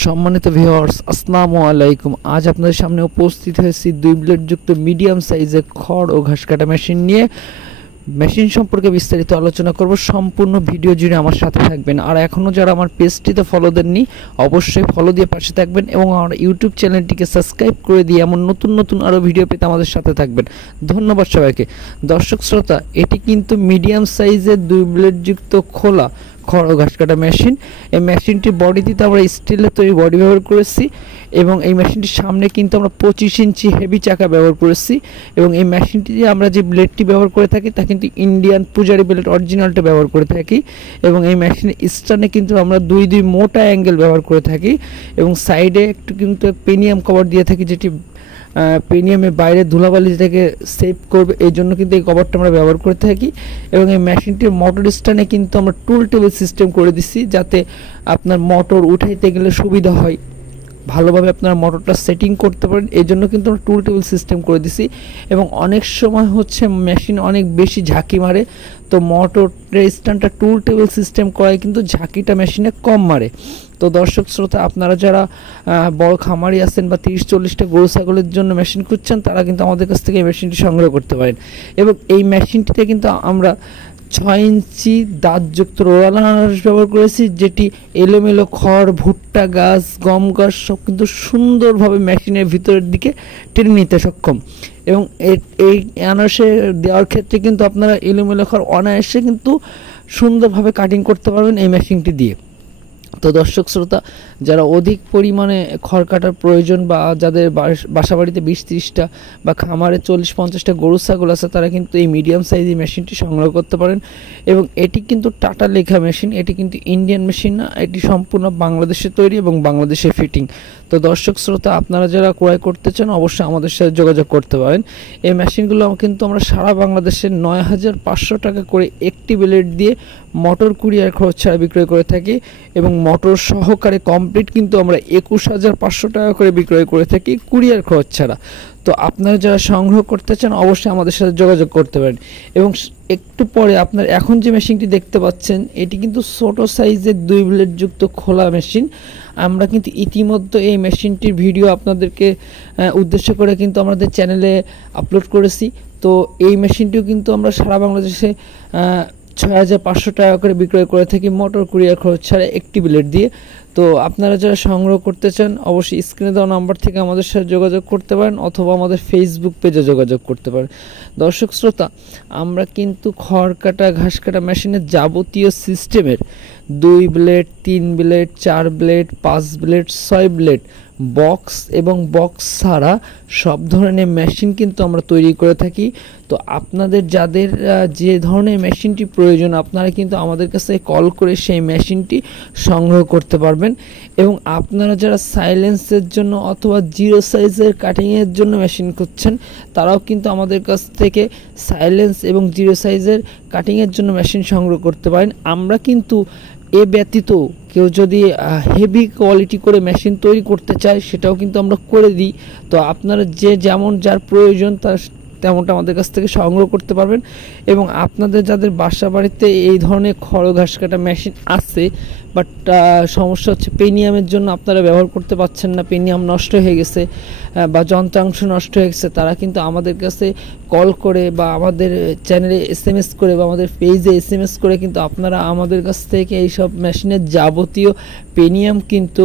সম্মানিত ভিউয়ার্স, আসসালামু আলাইকুম। আজ আপনাদের সামনে উপস্থিত হয়েছি 2 ব্লেডযুক্ত মিডিয়াম সাইজের খড় ও ঘাস কাটা মেশিন নিয়ে। মেশিন সম্পর্কে বিস্তারিত আলোচনা করব। সম্পূর্ণ ভিডিও জুড়ে আমার সাথে থাকবেন। আর এখনও যারা আমার পেজটিতে ফলো দেননি অবশ্যই ফলো দিয়ে পাশে থাকবেন এবং আমার ইউটিউব চ্যানেলটিকে সাবস্ক্রাইব করে দিয়ে এমন নতুন নতুন আরও ভিডিও পেতে আমাদের সাথে থাকবেন। ধন্যবাদ সবাইকে। দর্শক শ্রোতা, এটি কিন্তু মিডিয়াম সাইজের 2 ব্লেডযুক্ত খোলা খড় ও ঘাস কাটা মেশিন। এই মেশিনটির বডিটিতে আমরা স্টিলের তৈরি বডি ব্যবহার করেছি এবং এই মেশিনটির সামনে কিন্তু আমরা 25 ইঞ্চি হেভি চাকা ব্যবহার করেছি এবং এই মেশিনটিতে আমরা যে ব্লেডটি ব্যবহার করে থাকি তা কিন্তু ইন্ডিয়ান পূজারি ব্লেড অরিজিনালটা ব্যবহার করে থাকি এবং এই মেশিনের স্ট্যান্ডে কিন্তু আমরা দুই মোটা অ্যাঙ্গেল ব্যবহার করে থাকি এবং সাইডে একটু কিন্তু প্রিমিয়াম কভার দিয়ে থাকি, যেটি প্রিমিয়ামের বাইরে ধুলাবালি থেকে সেভ করবে, এই জন্য কিন্তু এই কভারটা আমরা ব্যবহার করে থাকি। এবং এই মেশিনটির মোটর স্ট্যান্ডে কিন্তু আমরা টুল টেবিল সিস্টেম করে দিচ্ছি, যাতে আপনার মোটর উঠাইতে গেলে সুবিধা হয়, ভালোভাবে আপনারা মোটরটা সেটিং করতে পারেন, এই জন্য কিন্তু আমরা টুল টেবিল সিস্টেম করে দিছি। এবং অনেক সময় হচ্ছে মেশিন অনেক বেশি ঝাঁকি মারে, তো মোটরের স্ট্যান্ডটা টুল টেবিল সিস্টেম করায় কিন্তু ঝাঁকিটা মেশিনে কম মারে। তো দর্শক শ্রোতা, আপনারা যারা বড় খামারি আছেন বা 30-40টা গরু ছাগলের জন্য মেশিন খুঁজছেন, তারা কিন্তু আমাদের কাছ থেকে এই মেশিনটি সংগ্রহ করতে পারেন। এবং এই মেশিনটিতে কিন্তু আমরা 6 ইঞ্চি দাঁতযুক্ত রোলার আনারস ব্যবহার করেছি, যেটি এলোমেলো খড়, ভুট্টা গাছ, গম গাছ সব কিন্তু সুন্দরভাবে মেশিনের ভিতরের দিকে টেনে নিতে সক্ষম। এবং এই আনারসে দেওয়ার ক্ষেত্রে কিন্তু আপনারা এলোমেলো খড় অনায়াসে কিন্তু সুন্দরভাবে কাটিং করতে পারবেন এই মেশিনটি দিয়ে। তো দর্শক শ্রোতা, যারা অধিক পরিমাণে খড় কাটার প্রয়োজন বা যাদের বাসা বাড়িতে 20-30টা বা খামারে 40-50টা গরু ছাগল আছে, তারা কিন্তু এই মিডিয়াম সাইজের মেশিনটি সংগ্রহ করতে পারেন। এবং এটি কিন্তু টাটা লেখা মেশিন, এটি কিন্তু ইন্ডিয়ান মেশিন না, এটি সম্পূর্ণ বাংলাদেশে তৈরি এবং বাংলাদেশে ফিটিং। তো দর্শক শ্রোতা, আপনারা যারা ক্রয় করতে চান অবশ্যই আমাদের সাথে যোগাযোগ করতে পারেন। এই মেশিনগুলো কিন্তু আমরা সারা বাংলাদেশে 9,500 টাকা করে একটি ব্লেড দিয়ে মোটর কুরিয়ার খরচ ছাড়া বিক্রয় করে থাকি এবং মোটর সহকারে কমপ্লিট কিন্তু আমরা 21,500 টাকা করে বিক্রয় করে থাকি কুরিয়ার খরচ ছাড়া। তো আপনারা যারা সংগ্রহ করতে চান অবশ্যই আমাদের সাথে যোগাযোগ করতে পারেন। এবং একটু পরে আপনার এখন যে মেশিনটি দেখতে পাচ্ছেন, এটি কিন্তু ছোট সাইজের 2 ব্লেডযুক্ত খোলা মেশিন। আমরা কিন্তু ইতিমধ্যে এই মেশিনটির ভিডিও আপনাদেরকে উদ্দেশ্য করে কিন্তু আমাদের চ্যানেলে আপলোড করেছি। তো এই মেশিনটিও কিন্তু আমরা সারা বাংলাদেশে 6,500 টাকা করে বিক্রয় করে থাকি মোটর কুরিয়ার খরচ ছাড়া একটি ব্লেড দিয়ে। তো আপনারা যারা সংগ্রহ করতে চান অবশ্যই স্ক্রিনে দেওয়া নাম্বার থেকে আমাদের সাথে যোগাযোগ করতে পারেন অথবা আমাদের ফেসবুক পেজে যোগাযোগ করতে পারেন। দর্শক শ্রোতা, আমরা কিন্তু খড় কাটা ঘাস কাটা মেশিনের যাবতীয় সিস্টেমের 2 blade, 3 blade, 4 blade, 5 blade, 6 blade, box এবং বক্স ছাড়া সব ধরনের মেশিন কিন্তু আমরা তৈরি করে থাকি। তো আপনাদের যাদের যে ধরনের মেশিনটি প্রয়োজন, আপনারা কিন্তু আমাদের কাছে কল করে সেই মেশিনটি সংগ্রহ করতে পারবেন। এবং আপনারা যারা সাইলেন্সের জন্য অথবা জিরো সাইজের কাটিংয়ের জন্য মেশিন খুঁজছেন, তারাও কিন্তু আমাদের কাছ থেকে সাইলেন্স এবং জিরো সাইজের কাটিংয়ের জন্য মেশিন সংগ্রহ করতে পারেন। আমরা কিন্তু এ ব্যতীত কেউ যদি হেভি কোয়ালিটি করে মেশিন তৈরি করতে চায় সেটাও কিন্তু আমরা করে দিই। তো আপনারা যে যেমন যার প্রয়োজন তার তেমনটা আমাদের কাছ থেকে সংগ্রহ করতে পারবেন। এবং আপনাদের যাদের বাসা বাড়িতে এই ধরনের খড় ঘাস কাটা মেশিন আছে, বাট সমস্যা হচ্ছে পেনিয়ামের জন্য আপনারা ব্যবহার করতে পারছেন না, পেনিয়াম নষ্ট হয়ে গেছে বা যন্ত্রাংশ নষ্ট হয়ে গেছে, তারা কিন্তু আমাদের কাছে কল করে বা আমাদের চ্যানেলে SMS করে বা আমাদের পেজে SMS করে কিন্তু আপনারা আমাদের কাছ থেকে এইসব মেশিনের যাবতীয় পেনিয়াম কিন্তু